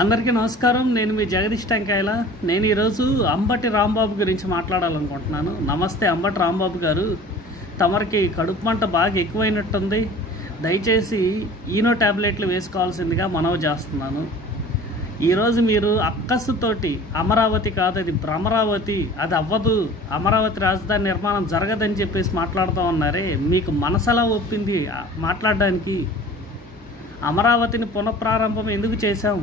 అందరికీ నమస్కారం. నేను మీ జగదీష్ టెంకాయల. నేను ఈరోజు అంబటి రాంబాబు గురించి మాట్లాడాలనుకుంటున్నాను. నమస్తే అంబటి రాంబాబు గారు, తమరికి కడుపు మంట బాగా ఎక్కువైనట్టుంది. దయచేసి ఈనో ట్యాబ్లెట్లు వేసుకోవాల్సిందిగా మనవి చేస్తున్నాను. ఈరోజు మీరు అక్కస్సుతోటి అమరావతి కాదు, అది భ్రమరావతి, అది అవ్వదు, అమరావతి రాజధాని నిర్మాణం జరగదని చెప్పేసి మాట్లాడుతూ ఉన్నారే, మీకు మనసలా ఒప్పింది మాట్లాడడానికి? అమరావతిని పునఃప్రారంభం ఎందుకు చేశాం?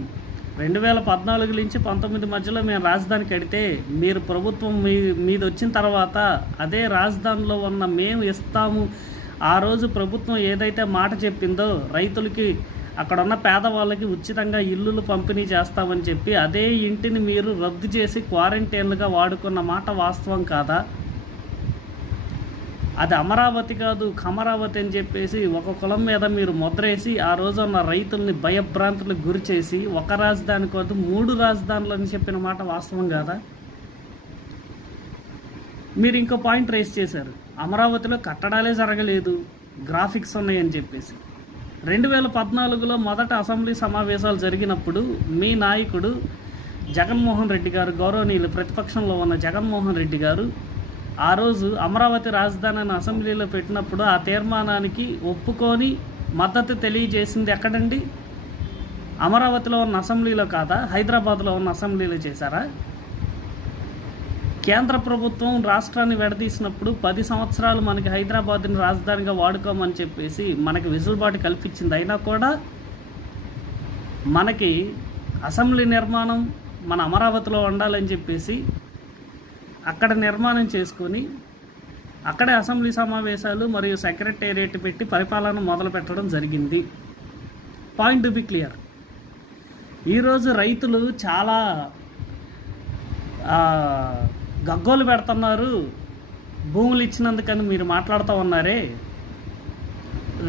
2014 నుంచి 19 మధ్యలో మేము రాజధాని కడితే, మీరు ప్రభుత్వం మీది వచ్చిన తర్వాత అదే రాజధానిలో ఉన్న మేము ఇస్తాము, ఆ రోజు ప్రభుత్వం ఏదైతే మాట చెప్పిందో రైతులకి, అక్కడ ఉన్న పేదవాళ్ళకి ఉచితంగా ఇల్లులు పంపిణీ చేస్తామని చెప్పి అదే ఇంటిని మీరు రద్దు చేసి క్వారంటైన్లుగా వాడుకున్న మాట వాస్తవం కాదా? అది అమరావతి కాదు కమరావతి అని చెప్పేసి ఒక కులం మీద మీరు ముద్రేసి ఆ రోజు ఉన్న రైతుల్ని భయభ్రాంతులకు గురి చేసి ఒక రాజధాని కాదు 3 రాజధానులు అని చెప్పిన మాట వాస్తవం కాదా? మీరు ఇంకో పాయింట్ రేస్ చేశారు, అమరావతిలో కట్టడాలే జరగలేదు, గ్రాఫిక్స్ ఉన్నాయని చెప్పేసి. 2014లో మొదట అసెంబ్లీ సమావేశాలు జరిగినప్పుడు మీ నాయకుడు జగన్మోహన్ రెడ్డి గారు, గౌరవనీయులు ప్రతిపక్షంలో ఉన్న జగన్మోహన్ రెడ్డి గారు, ఆ రోజు అమరావతి రాజధానిని అసెంబ్లీలో పెట్టినప్పుడు ఆ తీర్మానానికి ఒప్పుకొని మద్దతు తెలియజేసింది ఎక్కడండి? అమరావతిలో ఉన్న అసెంబ్లీలో కాదా, హైదరాబాద్లో ఉన్న అసెంబ్లీలో చేశారా? కేంద్ర ప్రభుత్వం రాష్ట్రాన్ని విడదీసినప్పుడు 10 సంవత్సరాలు మనకి హైదరాబాద్ని రాజధానిగా వాడుకోమని చెప్పేసి మనకి వెసులుబాటు కల్పించింది. అయినా కూడా మనకి అసెంబ్లీ నిర్మాణం మన అమరావతిలో ఉండాలని చెప్పేసి అక్కడ నిర్మాణం చేసుకొని అక్కడే అసెంబ్లీ సమావేశాలు మరియు సెక్రటేరియట్ పెట్టి పరిపాలన మొదలు పెట్టడం జరిగింది. Point to be clear. ఈరోజు రైతులు చాలా గగ్గోలు పెడుతున్నారు భూములు ఇచ్చినందుకని మీరు మాట్లాడుతూ ఉన్నారే.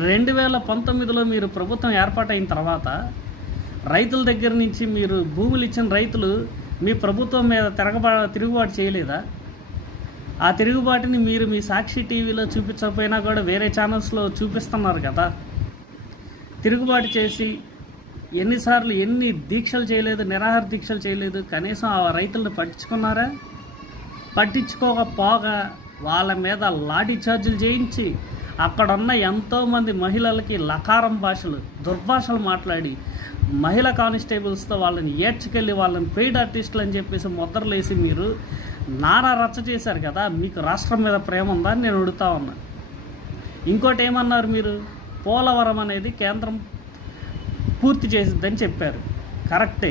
2019లో మీరు ప్రభుత్వం ఏర్పాటైన తర్వాత రైతుల దగ్గర నుంచి మీరు భూములు ఇచ్చిన రైతులు మీ ప్రభుత్వం మీద తిరుగుబాటు చేయలేదా? ఆ తిరుగుబాటుని మీరు మీ సాక్షి టీవీలో చూపించకపోయినా కూడా వేరే ఛానల్స్లో చూపిస్తున్నారు కదా. తిరుగుబాటు చేసి ఎన్నిసార్లు ఎన్ని దీక్షలు చేయలేదు, నిరాహార దీక్షలు చేయలేదు, కనీసం ఆ రైతులను పట్టించుకున్నారా? పట్టించుకోకపోగా వాళ్ళ మీద లాఠీ ఛార్జీలు చేయించి అక్కడున్న ఎంతోమంది మహిళలకి లకారం భాషలు, దుర్భాషలు మాట్లాడి మహిళా కానిస్టేబుల్స్తో వాళ్ళని ఏడ్చుకెళ్ళి వాళ్ళని పెయిడ్ ఆర్టిస్టులు అని చెప్పేసి ముద్రలేసి మీరు నానా రచ్చ చేశారు కదా. మీకు రాష్ట్రం మీద ప్రేమ ఉందా అని నేను అడుగుతా ఉన్నా. ఇంకోటి ఏమన్నారు మీరు? పోలవరం అనేది కేంద్రం పూర్తి చేసిద్దని చెప్పారు. కరెక్టే.